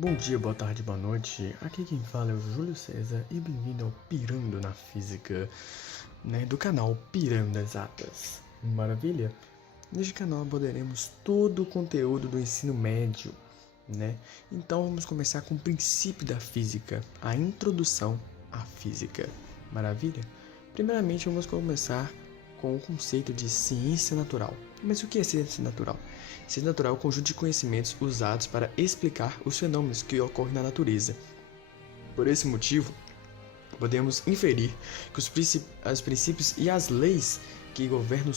Bom dia, boa tarde, boa noite. Aqui quem fala é o Júlio César e bem-vindo ao Pirando na Física, do canal Pirando Exatas. Maravilha? Neste canal abordaremos todo o conteúdo do ensino médio, Então vamos começar com o princípio da física, a introdução à física. Maravilha? Primeiramente vamos começar com o conceito de ciência natural. Mas o que é ciência natural? Ciência natural é o conjunto de conhecimentos usados para explicar os fenômenos que ocorrem na natureza. Por esse motivo, podemos inferir que os princípios e as leis que governam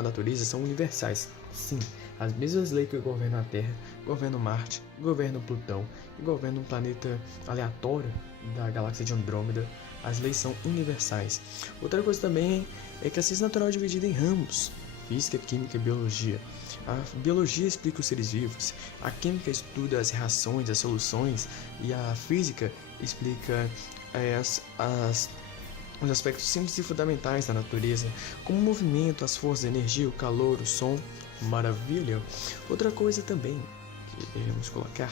a natureza são universais. Sim, as mesmas leis que governam a Terra, governam Marte, governam Plutão e governam um planeta aleatório da galáxia de Andrômeda. As leis são universais. Outra coisa também é que a ciência natural é dividida em ramos: física, química e biologia. A biologia explica os seres vivos, a química estuda as reações, as soluções, e a física explica os aspectos simples e fundamentais da natureza, como o movimento, as forças, a energia, o calor, o som. Maravilha! Outra coisa também que devemos colocar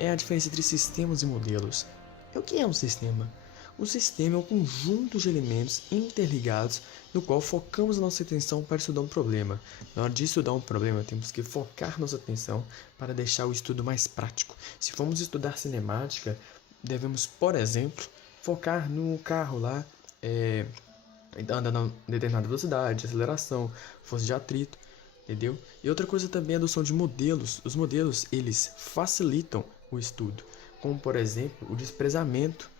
é a diferença entre sistemas e modelos. E o que é um sistema? Um sistema é um conjunto de elementos interligados no qual focamos a nossa atenção para estudar um problema. Na hora de estudar um problema, temos que focar nossa atenção para deixar o estudo mais prático. Se formos estudar cinemática, devemos, por exemplo, focar no carro lá, andando a determinada velocidade, aceleração, força de atrito, entendeu? E outra coisa também é a adoção de modelos. Os modelos, eles facilitam o estudo, como por exemplo o desprezamento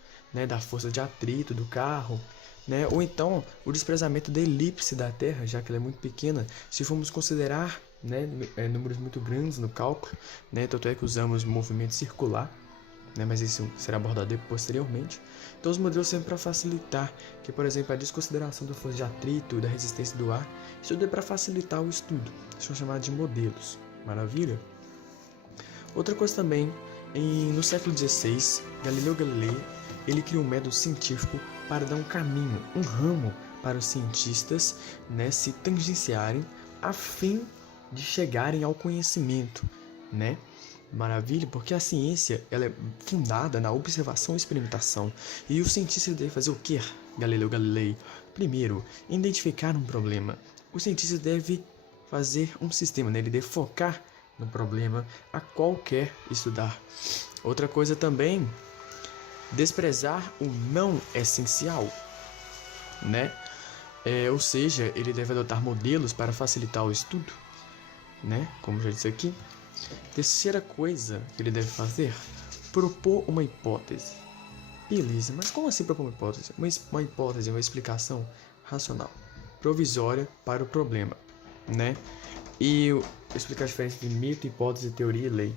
da força de atrito do carro, ou então o desprezamento da elipse da Terra, já que ela é muito pequena. Se formos considerar números muito grandes no cálculo, tanto é que usamos movimento circular, mas isso será abordado posteriormente. Então os modelos servem para facilitar, que por exemplo a desconsideração da força de atrito, da resistência do ar, isso tudo é para facilitar o estudo. São chamados de modelos. Maravilha? Outra coisa também, no século XVI, Galileu Galilei ele criou um método científico para dar um caminho, um ramo para os cientistas se tangenciarem a fim de chegarem ao conhecimento, Maravilha, porque a ciência ela é fundada na observação e experimentação. E o cientista deve fazer o que, Galileu Galilei? Primeiro, identificar um problema. O cientista deve fazer um sistema, ele deve focar no problema a qual quer estudar. Outra coisa também, desprezar o não essencial, ou seja, ele deve adotar modelos para facilitar o estudo, como já disse aqui. Terceira coisa que ele deve fazer, propor uma hipótese. Beleza, mas como assim propor uma hipótese? Uma hipótese é uma explicação racional, provisória para o problema, E explicar a diferença entre mito, hipótese, teoria e lei.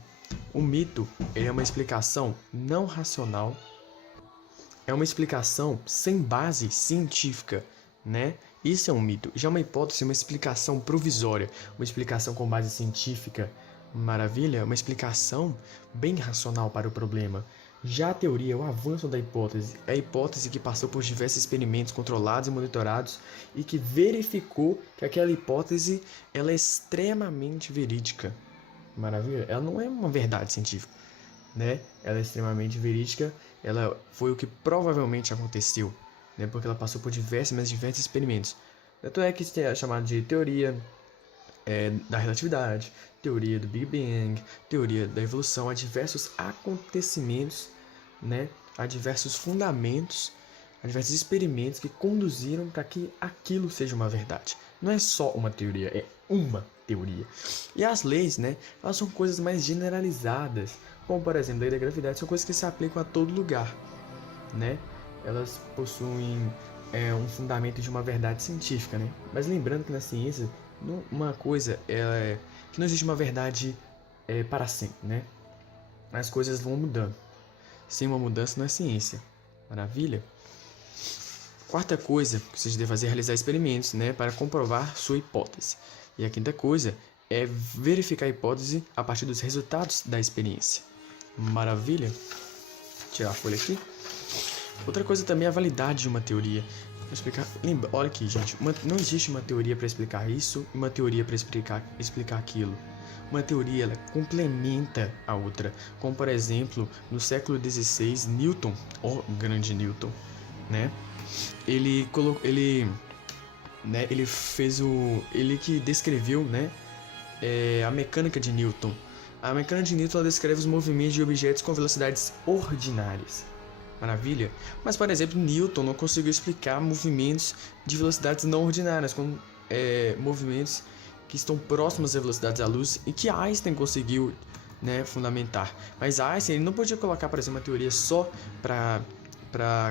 O mito é uma explicação não racional, é uma explicação sem base científica, Isso é um mito. Já uma hipótese é uma explicação provisória, uma explicação com base científica. Maravilha, uma explicação bem racional para o problema. Já a teoria é o avanço da hipótese, é a hipótese que passou por diversos experimentos controlados e monitorados e que verificou que aquela hipótese ela é extremamente verídica. Maravilha, ela não é uma verdade científica, Ela é extremamente verídica, ela foi o que provavelmente aconteceu, porque ela passou por diversos experimentos. Tanto é que é chamado de teoria da relatividade, teoria do Big Bang, teoria da evolução. Há diversos acontecimentos, há diversos fundamentos, há diversos experimentos que conduziram para que aquilo seja uma verdade. Não é só uma teoria, é uma teoria. E as leis, elas são coisas mais generalizadas, como por exemplo a lei da gravidade, são coisas que se aplicam a todo lugar, Elas possuem um fundamento de uma verdade científica, Mas lembrando que na ciência uma coisa é que não existe uma verdade para sempre, As coisas vão mudando. Sem uma mudança não é ciência. Maravilha? Quarta coisa que você deve fazer é realizar experimentos, para comprovar sua hipótese. E a quinta coisa é verificar a hipótese a partir dos resultados da experiência. Maravilha? Vou tirar a folha aqui. Outra coisa também é a validade de uma teoria. Vou explicar. Olha aqui, gente. Não existe uma teoria para explicar isso e uma teoria para explicar aquilo. uma teoria ela complementa a outra, como por exemplo, no século XVI, Newton, o grande Newton, né? Ele que descreveu, né, a mecânica de Newton. A mecânica de Newton ela descreve os movimentos de objetos com velocidades ordinárias. Maravilha? Mas, por exemplo, Newton não conseguiu explicar movimentos de velocidades não ordinárias, como movimentos que estão próximos à velocidade da luz e que Einstein conseguiu, né, fundamentar. Mas Einstein ele não podia colocar, por exemplo, uma teoria só para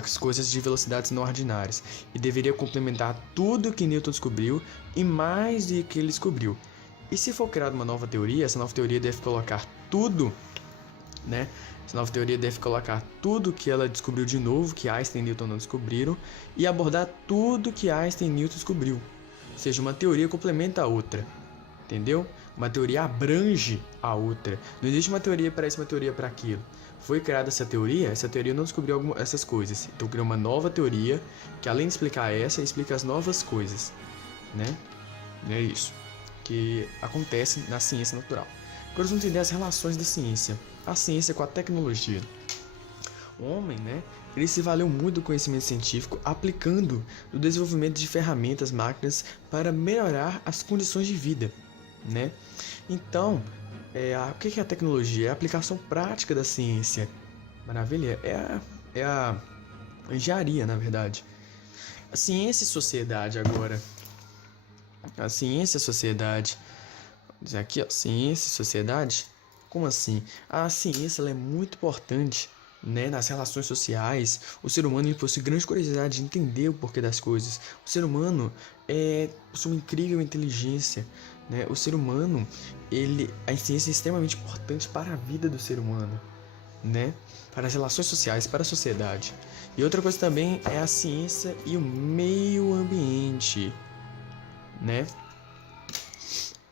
as coisas de velocidades não ordinárias e deveria complementar tudo que Newton descobriu e mais do que ele descobriu. E se for criada uma nova teoria, essa nova teoria deve colocar tudo, né? Essa nova teoria deve colocar tudo que ela descobriu de novo, que Einstein e Newton não descobriram, e abordar tudo que Einstein e Newton descobriu. Ou seja, uma teoria complementa a outra, entendeu? Uma teoria abrange a outra. Não existe uma teoria para isso, uma teoria para aquilo. Foi criada essa teoria não descobriu essas coisas. Então criou uma nova teoria que, além de explicar essa, explica as novas coisas, né? É isso que acontece na ciência natural. Agora vamos entender as relações da ciência, a ciência com a tecnologia. O homem, né, ele se valeu muito do conhecimento científico aplicando o desenvolvimento de ferramentas, máquinas para melhorar as condições de vida, né? Então, o que é a tecnologia? É a aplicação prática da ciência. Maravilha? É a engenharia, na verdade. A ciência e sociedade agora. A ciência e sociedade. Vou dizer aqui, ó, ciência e sociedade. Como assim? A ciência ela é muito importante, né, nas relações sociais. O ser humano ele possui grande curiosidade de entender o porquê das coisas. O ser humano possui uma incrível inteligência, né? O ser humano, a ciência é extremamente importante para a vida do ser humano, né? Para as relações sociais, para a sociedade. E outra coisa também é a ciência e o meio ambiente, né?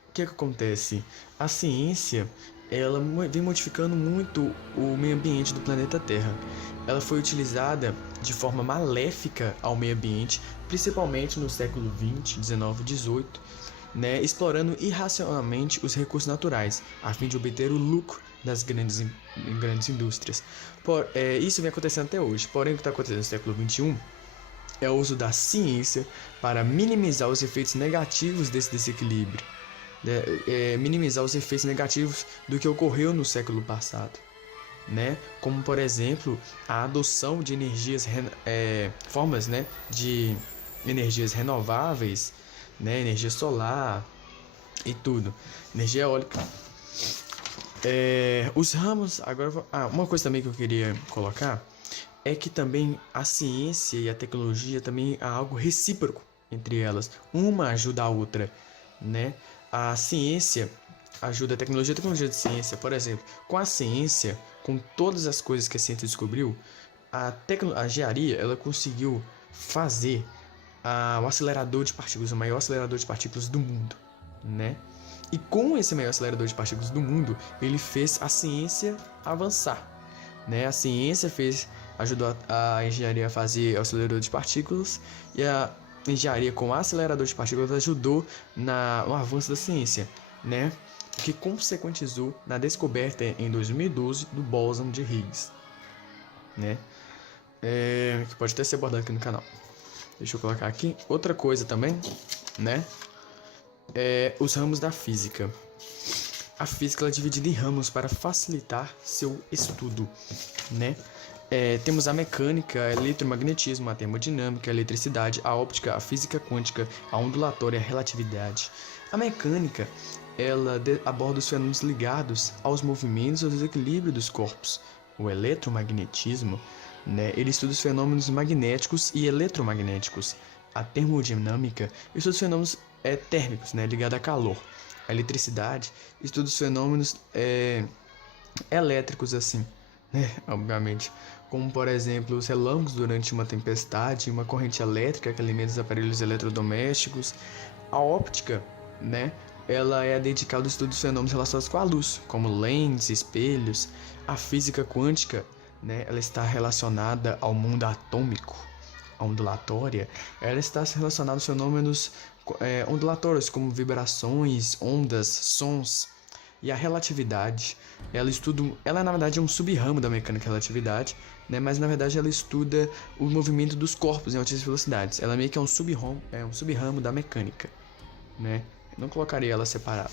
O que acontece? A ciência ela vem modificando muito o meio ambiente do planeta Terra. Ela foi utilizada de forma maléfica ao meio ambiente, principalmente no século XX, XIX e XVIII, né, explorando irracionalmente os recursos naturais, a fim de obter o lucro das grandes indústrias. Isso vem acontecendo até hoje, porém o que está acontecendo no século XXI é o uso da ciência para minimizar os efeitos negativos desse desequilíbrio, minimizar os efeitos negativos do que ocorreu no século passado, né? Como por exemplo a adoção de formas, né, de energias renováveis, né, energia solar e tudo, energia eólica. Os ramos agora, uma coisa também que eu queria colocar é que também a ciência e a tecnologia também há algo recíproco entre elas, uma ajuda a outra, né? A ciência ajuda a tecnologia de ciência, por exemplo, com a ciência, com todas as coisas que a ciência descobriu, a engenharia ela conseguiu fazer o acelerador de partículas, o maior acelerador de partículas do mundo, né? E com esse maior acelerador de partículas do mundo, ele fez a ciência avançar, né? A ciência ajudou a engenharia a fazer o acelerador de partículas e a engenharia com acelerador de partículas ajudou no avanço da ciência, né? O que consequentizou na descoberta em 2012 do bóson de Higgs, né? Que pode até ser abordado aqui no canal. Deixa eu colocar aqui. Outra coisa também, né? Os ramos da física. A física ela é dividida em ramos para facilitar seu estudo, né? Temos a mecânica, a eletromagnetismo, a termodinâmica, a eletricidade, a óptica, a física quântica, a ondulatória e a relatividade. A mecânica ela aborda os fenômenos ligados aos movimentos e ao desequilíbrio dos corpos. O eletromagnetismo, né, ele estuda os fenômenos magnéticos e eletromagnéticos. A termodinâmica estuda os fenômenos térmicos, né, ligados a calor. A eletricidade estuda os fenômenos elétricos, assim, né, obviamente, como por exemplo os relâmpagos durante uma tempestade, uma corrente elétrica que alimenta os aparelhos eletrodomésticos. A óptica, né, ela é dedicada ao estudo dos fenômenos relacionados com a luz, como lentes, espelhos. A física quântica, né, ela está relacionada ao mundo atômico. A ondulatória, ela está relacionada aos fenômenos ondulatórios, como vibrações, ondas, sons. E a relatividade, ela na verdade é um sub-ramo da mecânica da relatividade, né? Mas na verdade ela estuda o movimento dos corpos em altíssimas velocidades. Ela meio que é um sub-ramo da mecânica, né? Eu não colocaria ela separada.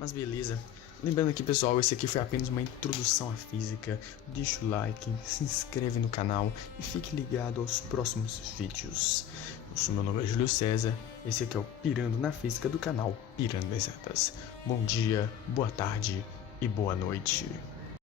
Mas beleza. Lembrando aqui, pessoal, esse aqui foi apenas uma introdução à física. Deixa o like, se inscreve no canal e fique ligado aos próximos vídeos. Meu nome é Júlio César, esse aqui é o Pirando na Física do canal Pirando Exatas. Bom dia, boa tarde e boa noite.